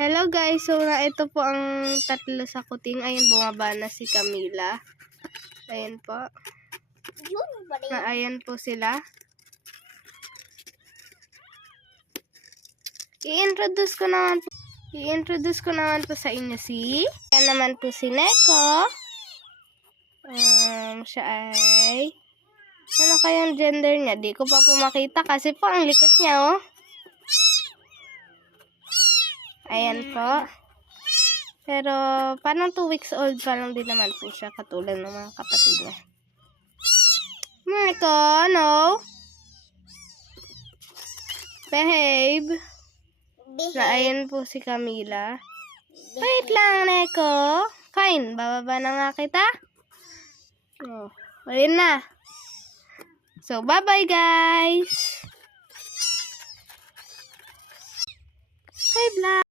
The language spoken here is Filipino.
Hello guys, so ito po ang tatlo sa kuting. Ayan, bumaba na si Camila. Ayan po. Ayan po sila. I-introduce ko naman po sa inyo si... Ayan naman po si Neko. Siya ay... Ano kayang gender niya? Di ko pa po makita kasi po ang likot niya, oh. Ayan po. Pero parang 2 weeks old pa lang din naman po siya, katulad ng mga kapatid niya. Neko, no? Behave. Ayan po si Camila. Wait lang, Neko. Fine, bababa na nga kita. Oh, ayun na. So, bye-bye, guys. Hi, vlog.